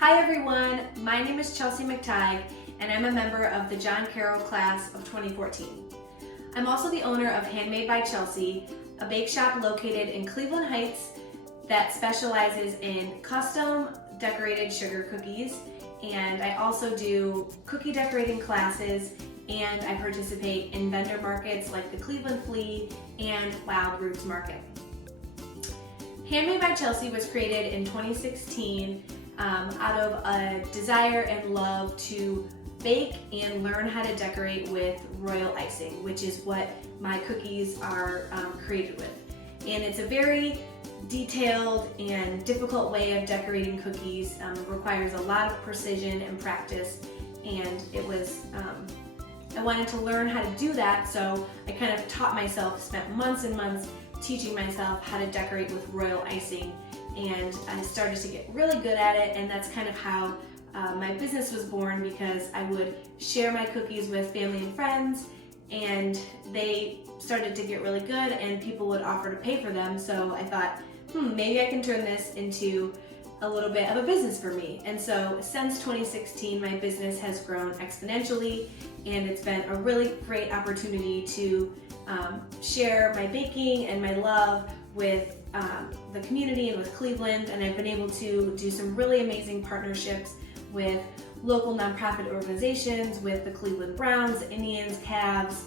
Hi everyone, my name is Chelsea McTigue and I'm a member of the John Carroll class of 2014. I'm also the owner of Handmade by Chelsea, a bake shop located in Cleveland Heights that specializes in custom decorated sugar cookies, and I also do cookie decorating classes, and I participate in vendor markets like the Cleveland Flea and Wild Roots Market. Handmade by Chelsea was created in 2016 out of a desire and love to bake and learn how to decorate with royal icing, which is what my cookies are created with. And it's a very detailed and difficult way of decorating cookies. It requires a lot of precision and practice, and I wanted to learn how to do that, so I kind of taught myself, spent months and months teaching myself how to decorate with royal icing, and I started to get really good at it, and that's kind of how my business was born, because I would share my cookies with family and friends, and they started to get really good and people would offer to pay for them, so I thought, maybe I can turn this into a little bit of a business for me. And so since 2016, my business has grown exponentially, and it's been a really great opportunity to share my baking and my love with the community and with Cleveland, and I've been able to do some really amazing partnerships with local nonprofit organizations, with the Cleveland Browns, Indians, Cavs,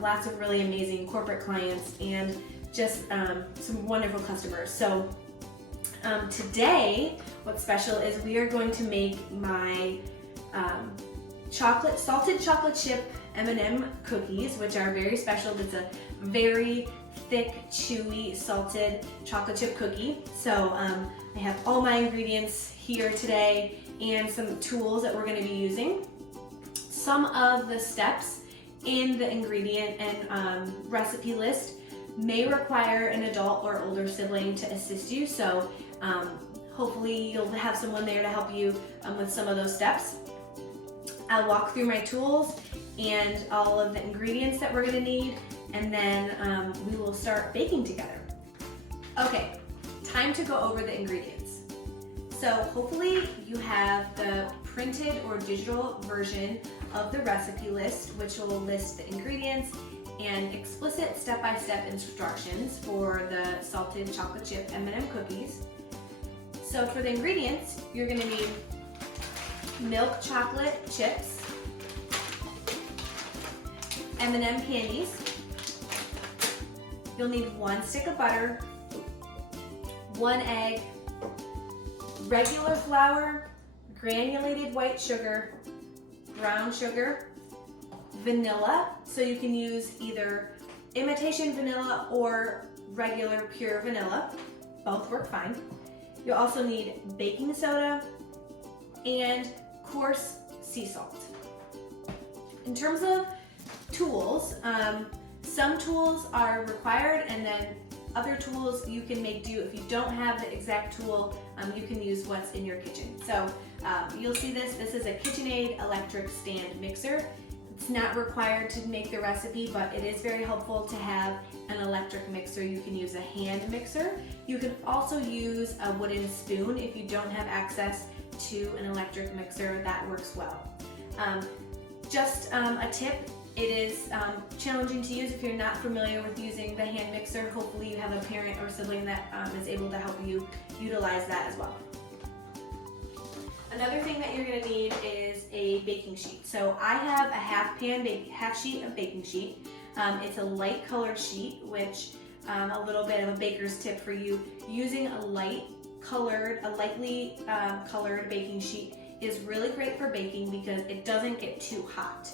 lots of really amazing corporate clients, and just some wonderful customers. So today, what's special is we are going to make my salted chocolate chip M&M cookies, which are very special. It's a very thick, chewy, salted chocolate chip cookie. So I have all my ingredients here today and some tools that we're going to be using. Some of the steps in the ingredient and recipe list may require an adult or older sibling to assist you, so hopefully you'll have someone there to help you with some of those steps. I'll walk through my tools and all of the ingredients that we're going to need, and then we will start baking together. Okay, time to go over the ingredients. So hopefully you have the printed or digital version of the recipe list, which will list the ingredients and explicit step-by-step instructions for the salted chocolate chip M&M cookies. So for the ingredients, you're going to need milk chocolate chips, M&M candies. You'll need 1 stick of butter, 1 egg, regular flour, granulated white sugar, brown sugar, vanilla, so you can use either imitation vanilla or regular pure vanilla. Both work fine. You'll also need baking soda and coarse sea salt. In terms of tools, some tools are required, and then other tools you can make do. If you don't have the exact tool, you can use what's in your kitchen. So you'll see this is a KitchenAid electric stand mixer. It's not required to make the recipe, but it is very helpful to have an electric mixer. You can use a hand mixer. You can also use a wooden spoon if you don't have access to an electric mixer. That works well. Just a tip, it is challenging to use if you're not familiar with using the hand mixer. Hopefully you have a parent or sibling that is able to help you utilize that as well. Another thing that you're going to need is a baking sheet. So I have a half sheet of baking sheet. It's a light colored sheet, which a little bit of a baker's tip for you. Using a lightly colored baking sheet is really great for baking because it doesn't get too hot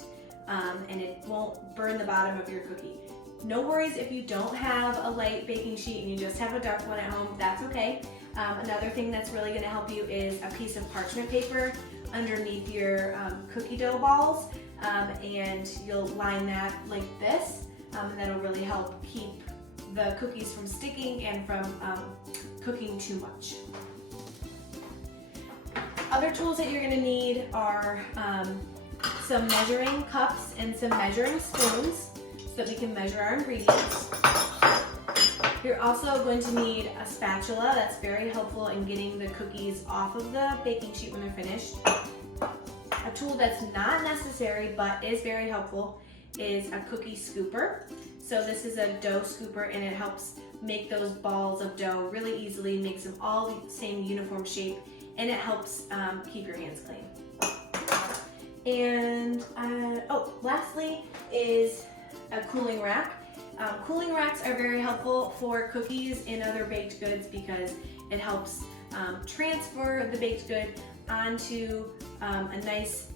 and it won't burn the bottom of your cookie. No worries if you don't have a light baking sheet and you just have a dark one at home, that's okay. Another thing that's really going to help you is a piece of parchment paper underneath your cookie dough balls, and you'll line that like this, and that'll really help keep the cookies from sticking and from cooking too much. Other tools that you're going to need are some measuring cups and some measuring spoons so that we can measure our ingredients. You're also going to need a spatula. That's very helpful in getting the cookies off of the baking sheet when they're finished. A tool that's not necessary but is very helpful is a cookie scooper. So this is a dough scooper and it helps make those balls of dough really easily, makes them all the same uniform shape, and it helps keep your hands clean. And lastly is a cooling rack. Cooling racks are very helpful for cookies and other baked goods because it helps transfer the baked good onto a nice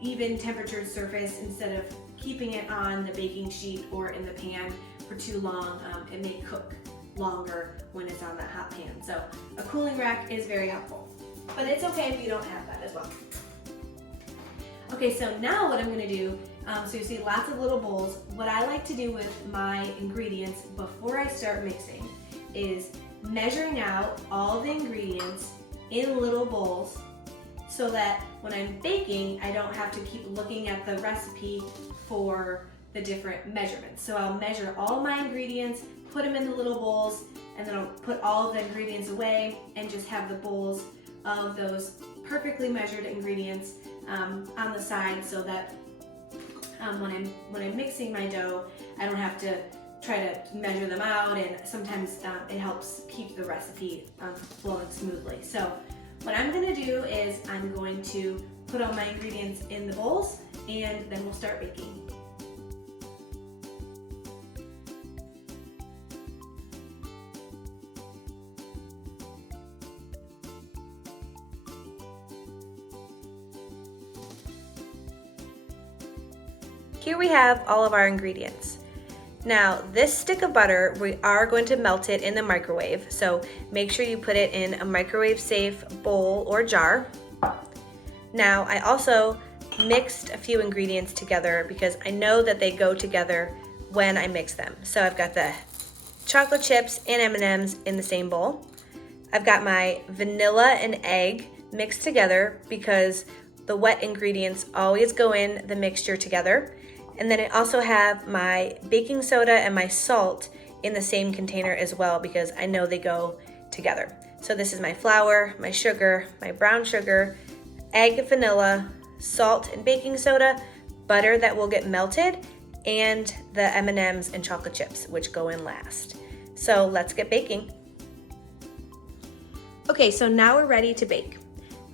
even temperatured surface instead of keeping it on the baking sheet or in the pan for too long. It may cook longer when it's on that hot pan. So a cooling rack is very helpful, but it's okay if you don't have that as well. Okay, so now what I'm gonna do, so you see lots of little bowls. What I like to do with my ingredients before I start mixing is measuring out all the ingredients in little bowls so that when I'm baking, I don't have to keep looking at the recipe for the different measurements. So I'll measure all my ingredients, put them in the little bowls, and then I'll put all of the ingredients away and just have the bowls of those perfectly measured ingredients on the side so that when I'm mixing my dough, I don't have to try to measure them out, and sometimes it helps keep the recipe flowing smoothly. So what I'm gonna do is I'm going to put all my ingredients in the bowls and then we'll start baking. Here we have all of our ingredients. Now this stick of butter, we are going to melt it in the microwave, so make sure you put it in a microwave safe bowl or jar. Now I also mixed a few ingredients together because I know that they go together when I mix them. So I've got the chocolate chips and M&Ms in the same bowl. I've got my vanilla and egg mixed together because the wet ingredients always go in the mixture together. And then I also have my baking soda and my salt in the same container as well because I know they go together. So this is my flour, my sugar, my brown sugar, egg, vanilla, salt and baking soda, butter that will get melted, and the M&Ms and chocolate chips, which go in last. So let's get baking. Okay, so now we're ready to bake.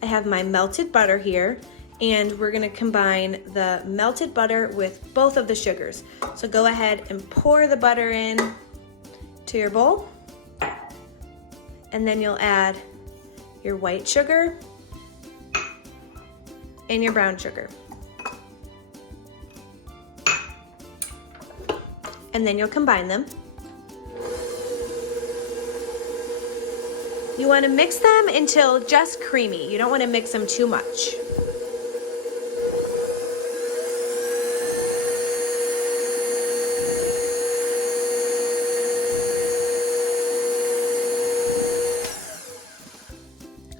I have my melted butter here, and we're gonna combine the melted butter with both of the sugars. So go ahead and pour the butter in to your bowl, and then you'll add your white sugar and your brown sugar. And then you'll combine them. You wanna mix them until just creamy. You don't wanna mix them too much.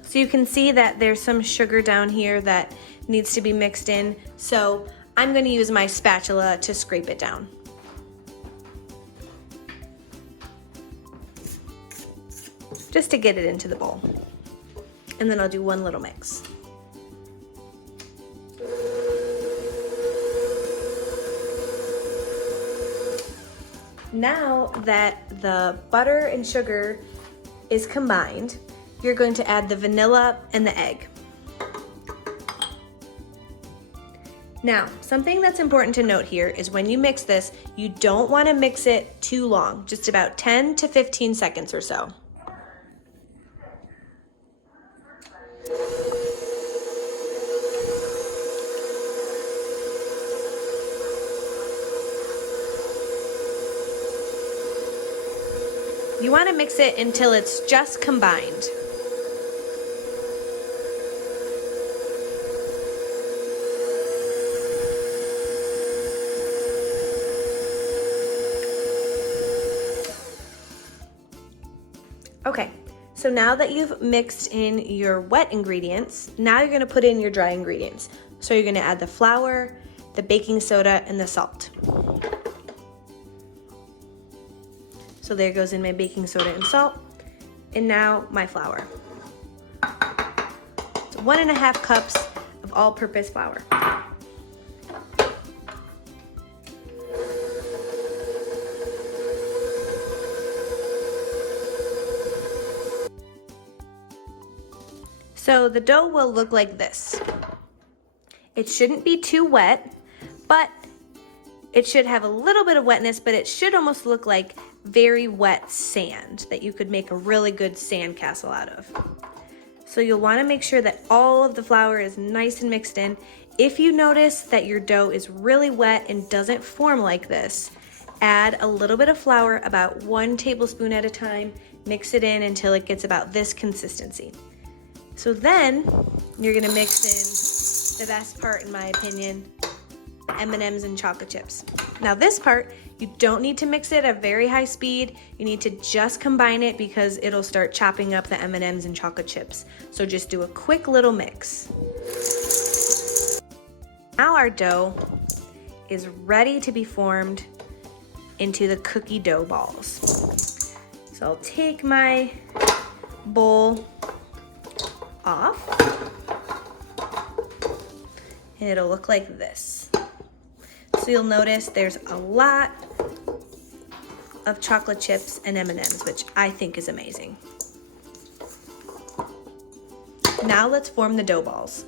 So you can see that there's some sugar down here that needs to be mixed in. So I'm going to use my spatula to scrape it down. Just to get it into the bowl. And then I'll do one little mix. Now that the butter and sugar is combined, you're going to add the vanilla and the egg. Now, something that's important to note here is when you mix this, you don't want to mix it too long, just about 10 to 15 seconds or so. You want to mix it until it's just combined. Okay, so now that you've mixed in your wet ingredients, now you're gonna put in your dry ingredients. So you're gonna add the flour, the baking soda, and the salt. So So there goes in my baking soda and salt. And now my flour. So 1.5 cups of all-purpose flour. So the dough will look like this. It shouldn't be too wet, but it should have a little bit of wetness, but it should almost look like very wet sand that you could make a really good sand castle out of. So you'll want to make sure that all of the flour is nice and mixed in. If you notice that your dough is really wet and doesn't form like this, add a little bit of flour, about 1 tablespoon at a time. Mix it in until it gets about this consistency. So then you're gonna mix in the best part, in my opinion, the M&Ms and chocolate chips. Now this part, you don't need to mix it at very high speed. You need to just combine it because it'll start chopping up the M&Ms and chocolate chips. So just do a quick little mix. Now our dough is ready to be formed into the cookie dough balls. So I'll take my bowl off, and it'll look like this. So you'll notice there's a lot of chocolate chips and M&Ms, which I think is amazing. Now let's form the dough balls.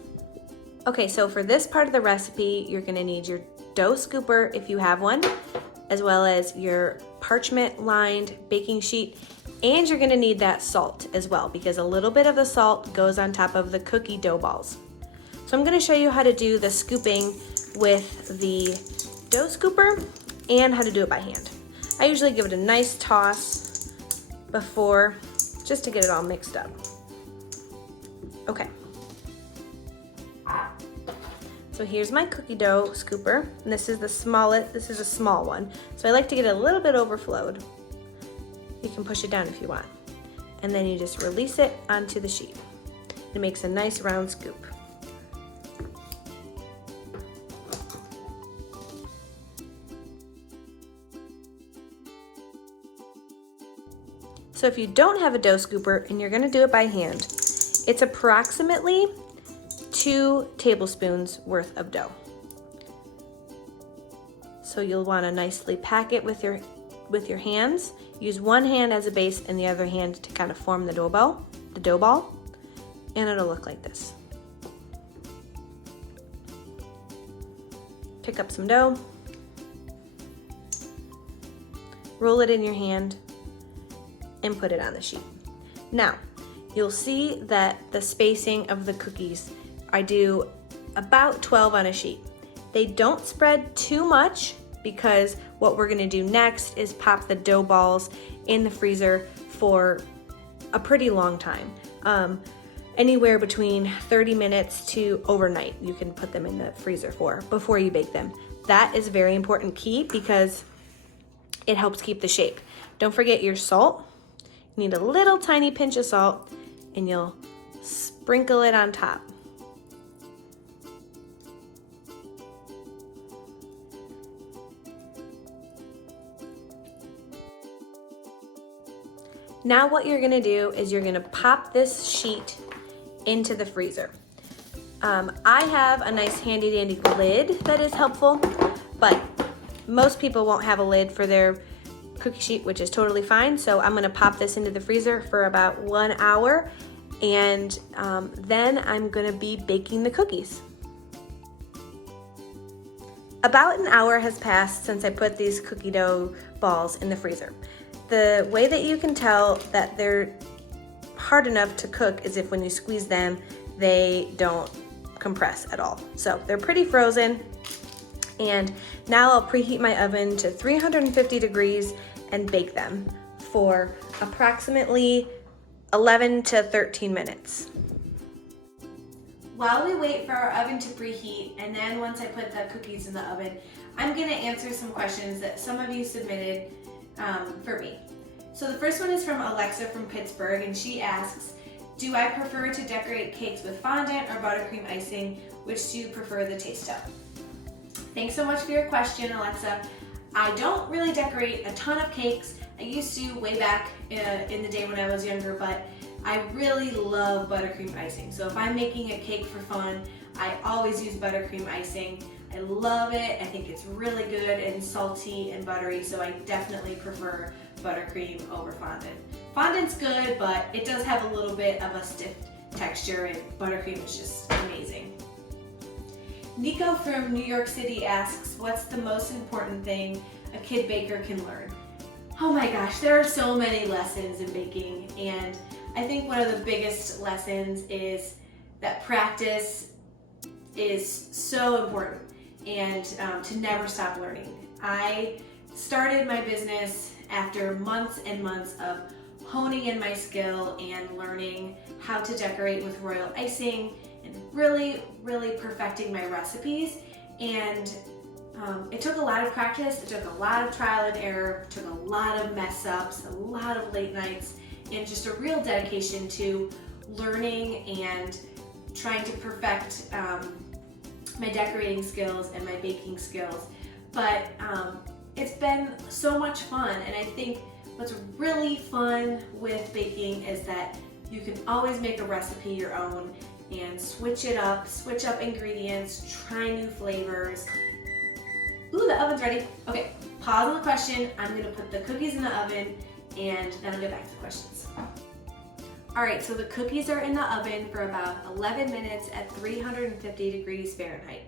Okay, so for this part of the recipe, you're gonna need your dough scooper if you have one, as well as your parchment-lined baking sheet, and you're gonna need that salt as well, because a little bit of the salt goes on top of the cookie dough balls. So I'm gonna show you how to do the scooping with the dough scooper and how to do it by hand. I usually give it a nice toss before, just to get it all mixed up. Okay. So here's my cookie dough scooper, and this is the smallest, this is a small one. So I like to get it a little bit overflowed. You can push it down if you want. And then you just release it onto the sheet. It makes a nice round scoop. So if you don't have a dough scooper and you're gonna do it by hand, it's approximately 2 tablespoons worth of dough. So you'll wanna nicely pack it with your hands. Use one hand as a base and the other hand to kind of form the dough ball, and it'll look like this. Pick up some dough, roll it in your hand, and put it on the sheet. Now, you'll see that the spacing of the cookies, I do about 12 on a sheet. They don't spread too much because what we're gonna do next is pop the dough balls in the freezer for a pretty long time. Anywhere between 30 minutes to overnight, you can put them in the freezer for before you bake them. That is a very important key because it helps keep the shape. Don't forget your salt. You need a little tiny pinch of salt, and you'll sprinkle it on top. Now what you're gonna do is you're gonna pop this sheet into the freezer. I have a nice handy dandy lid that is helpful, but most people won't have a lid for their cookie sheet, which is totally fine. So I'm gonna pop this into the freezer for about 1 hour, and then I'm gonna be baking the cookies. About an hour has passed since I put these cookie dough balls in the freezer. The way that you can tell that they're hard enough to cook is if when you squeeze them, they don't compress at all. So they're pretty frozen. And now I'll preheat my oven to 350 degrees and bake them for approximately 11 to 13 minutes. While we wait for our oven to preheat, and then once I put the cookies in the oven, I'm gonna answer some questions that some of you submitted for me. So the first one is from Alexa from Pittsburgh, and she asks, do I prefer to decorate cakes with fondant or buttercream icing? Which do you prefer the taste of? Thanks so much for your question, Alexa. I don't really decorate a ton of cakes. I used to way back in the day when I was younger, but I really love buttercream icing. So if I'm making a cake for fun, I always use buttercream icing. I love it. I think it's really good and salty and buttery, so I definitely prefer buttercream over fondant. Fondant's good, but it does have a little bit of a stiff texture, and buttercream is just amazing. Nico from New York City asks, what's the most important thing a kid baker can learn? Oh my gosh, there are so many lessons in baking, and I think one of the biggest lessons is that practice is so important, and to never stop learning. I started my business after months and months of honing in my skill and learning how to decorate with royal icing and really perfecting my recipes. And it took a lot of practice, it took a lot of trial and error, it took a lot of mess ups, a lot of late nights, and just a real dedication to learning and trying to perfect my decorating skills and my baking skills. But it's been so much fun, and I think what's really fun with baking is that you can always make a recipe your own and switch up ingredients, try new flavors. Ooh, the oven's ready. Okay, pause on the question. I'm gonna put the cookies in the oven and then I'll get back to the questions. All right, so the cookies are in the oven for about 11 minutes at 350 degrees Fahrenheit.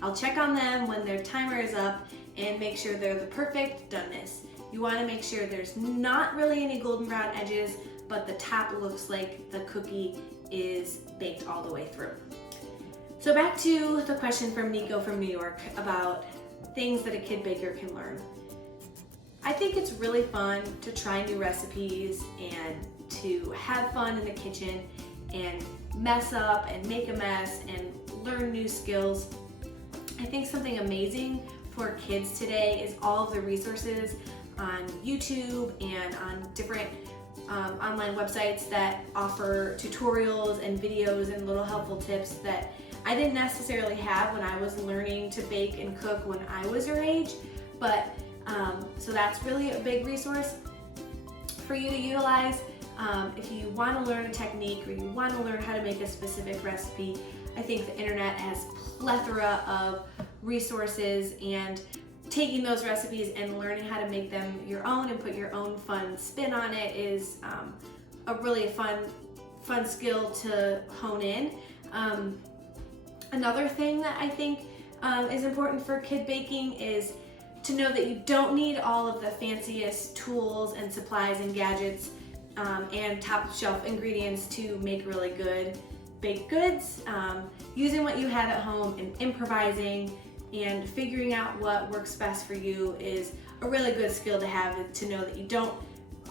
I'll check on them when their timer is up and make sure they're the perfect doneness. You wanna make sure there's not really any golden brown edges, but the top looks like the cookie is baked all the way through. So back to the question from Nico from New York about things that a kid baker can learn. I think it's really fun to try new recipes and to have fun in the kitchen and mess up and make a mess and learn new skills. I think something amazing for kids today is all of the resources on YouTube and on different online websites that offer tutorials and videos and little helpful tips that I didn't necessarily have when I was learning to bake and cook when I was your age, but so that's really a big resource for you to utilize. If you want to learn a technique or you want to learn how to make a specific recipe, I think the internet has plethora of resources, and taking those recipes and learning how to make them your own and put your own fun spin on it is a really fun skill to hone in. Another thing that I think is important for kid baking is to know that you don't need all of the fanciest tools and supplies and gadgets and top shelf ingredients to make really good baked goods. Using what you have at home and improvising and figuring out what works best for you is a really good skill to have, to know that you don't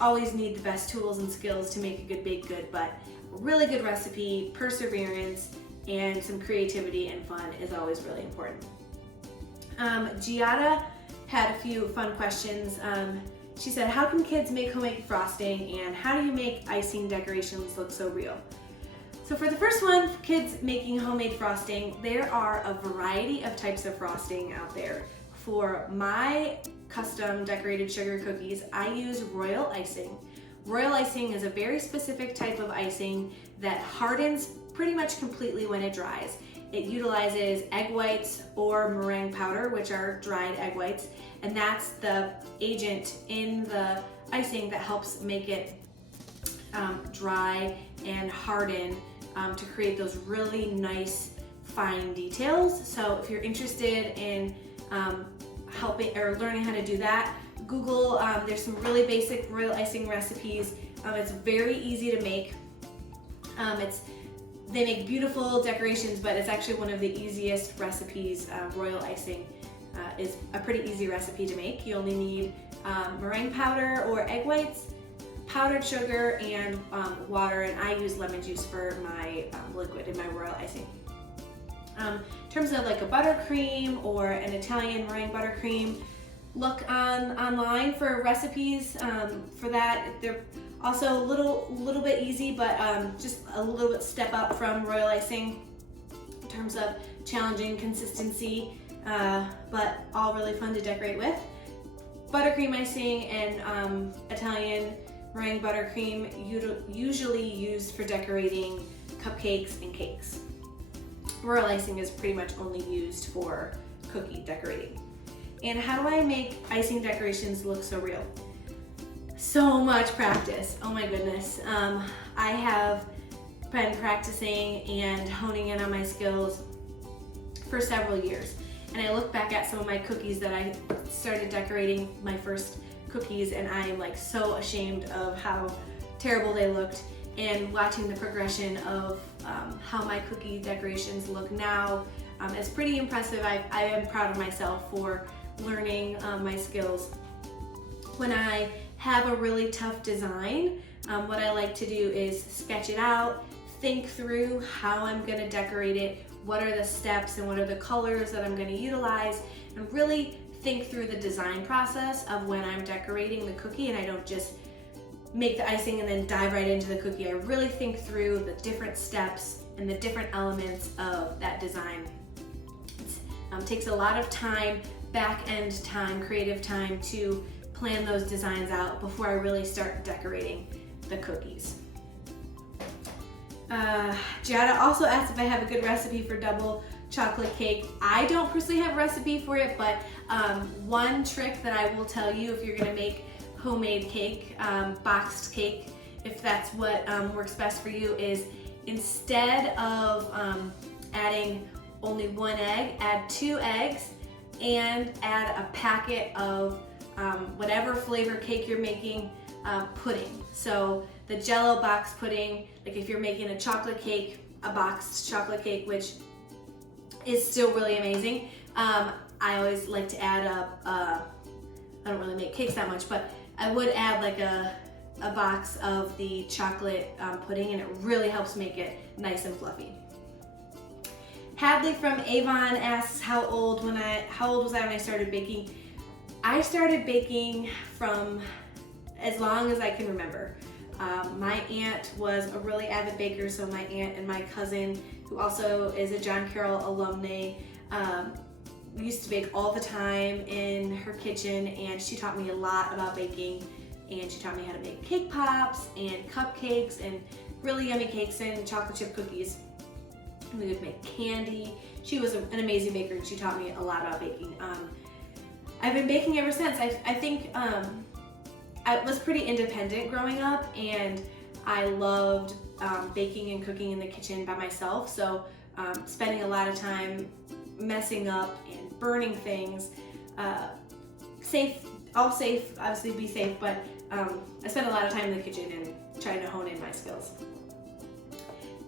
always need the best tools and skills to make a good baked good, but a really good recipe, perseverance, and some creativity and fun is always really important. Giada had a few fun questions. She said, how can kids make homemade frosting, and how do you make icing decorations look so real? So for the first one, for kids making homemade frosting, there are a variety of types of frosting out there. For my custom decorated sugar cookies, I use royal icing. Royal icing is a very specific type of icing that hardens pretty much completely when it dries. It utilizes egg whites or meringue powder, which are dried egg whites, and that's the agent in the icing that helps make it dry and harden to create those really nice fine details. So if you're interested in helping or learning how to do that, Google, there's some really basic royal icing recipes. It's very easy to make. They make beautiful decorations, but it's actually one of the easiest recipes. Royal icing is a pretty easy recipe to make. You only need meringue powder or egg whites, powdered sugar, and water, and I use lemon juice for my liquid in my royal icing. In terms of like a buttercream or an Italian meringue buttercream, look online for recipes for that. They're also a little bit easy, but just a little bit step up from royal icing in terms of challenging consistency, but all really fun to decorate with. buttercream icing and Italian meringue buttercream, usually used for decorating cupcakes and cakes. Royal icing is pretty much only used for cookie decorating. And how do I make icing decorations look so real? So much practice, oh my goodness. I have been practicing and honing in on my skills for several years. And I look back at some of my cookies that I started decorating, my first cookies, and I am like so ashamed of how terrible they looked. And watching the progression of how my cookie decorations look now, it's pretty impressive. I am proud of myself for learning my skills. When I have a really tough design, what I like to do is sketch it out, think through how I'm going to decorate it, what are the steps and what are the colors that I'm going to utilize, and really think through the design process of when I'm decorating the cookie, and I don't just make the icing and then dive right into the cookie. I really think through the different steps and the different elements of that design. It takes a lot of time, back-end time, creative time to plan those designs out before I really start decorating the cookies. Giada also asked if I have a good recipe for double chocolate cake. I don't personally have a recipe for it, but one trick that I will tell you if you're gonna make homemade cake, boxed cake, if that's what works best for you, is instead of adding only one egg, add 2 eggs and add a packet of whatever flavor cake you're making, pudding. So the Jell-O box pudding, like if you're making a chocolate cake, a boxed chocolate cake, which is still really amazing. I always like to add I don't really make cakes that much, but I would add like a box of the chocolate pudding, and it really helps make it nice and fluffy. Hadley from Avon asks how old was I when I started baking? I started baking from as long as I can remember. My aunt was a really avid baker, so my aunt and my cousin, who also is a John Carroll alumni, we used to bake all the time in her kitchen, and she taught me a lot about baking, and she taught me how to make cake pops and cupcakes and really yummy cakes and chocolate chip cookies. And we would make candy. She was an amazing baker, and she taught me a lot about baking. I've been baking ever since. I think I was pretty independent growing up, and I loved baking and cooking in the kitchen by myself. So spending a lot of time messing up and burning things, all safe, obviously be safe, but I spent a lot of time in the kitchen and trying to hone in my skills.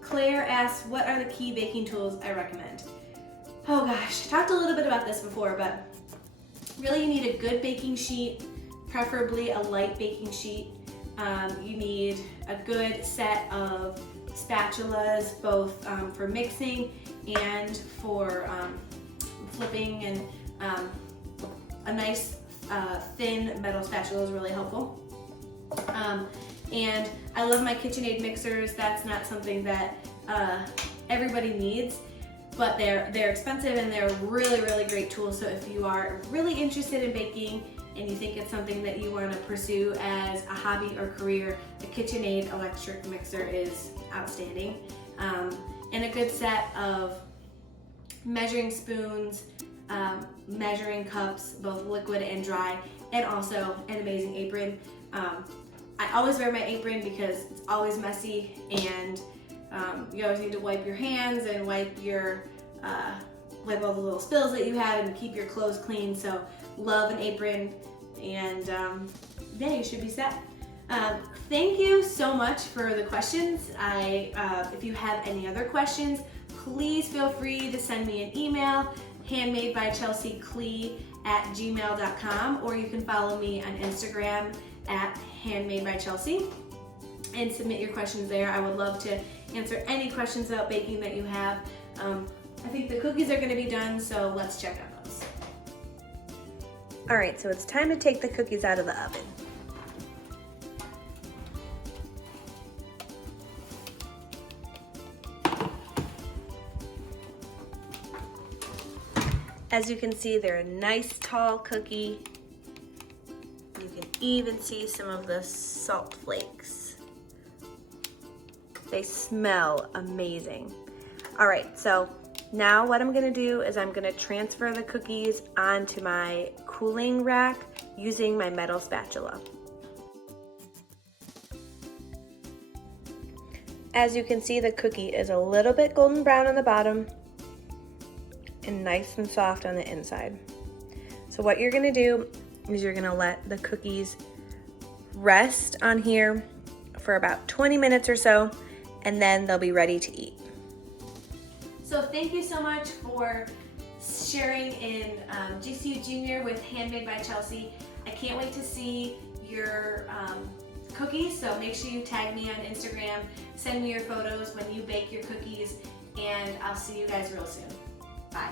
Claire asks, what are the key baking tools I recommend? Oh gosh, I talked a little bit about this before, but really you need a good baking sheet, preferably a light baking sheet. You need a good set of spatulas, both for mixing and for flipping, and a nice thin metal spatula is really helpful. And I love my KitchenAid mixers. That's not something that everybody needs, but they're expensive and they're really, really great tools. So if you are really interested in baking and you think it's something that you want to pursue as a hobby or career, the KitchenAid electric mixer is outstanding. And a good set of measuring spoons, measuring cups, both liquid and dry, and also an amazing apron. I always wear my apron because it's always messy, and you always need to wipe your hands and wipe all the little spills that you have and keep your clothes clean. So love an apron, and yeah, you should be set. Thank you so much for the questions. If you have any other questions, please feel free to send me an email, handmadebychelseaclee@gmail.com, or you can follow me on Instagram at handmadebychelsea and submit your questions there. I would love to answer any questions about baking that you have. I think the cookies are going to be done, so let's check on those. All right, so it's time to take the cookies out of the oven. As you can see, they're a nice tall cookie. even see some of the salt flakes. They smell amazing. All right, so now what I'm gonna do is I'm gonna transfer the cookies onto my cooling rack using my metal spatula. As you can see, the cookie is a little bit golden brown on the bottom and nice and soft on the inside. So what you're gonna do is you're gonna let the cookies rest on here for about 20 minutes or so, and then they'll be ready to eat. So thank you so much for sharing in JCU Junior with Handmade by Chelsea. I can't wait to see your cookies, so make sure you tag me on Instagram, send me your photos when you bake your cookies, and I'll see you guys real soon. Bye.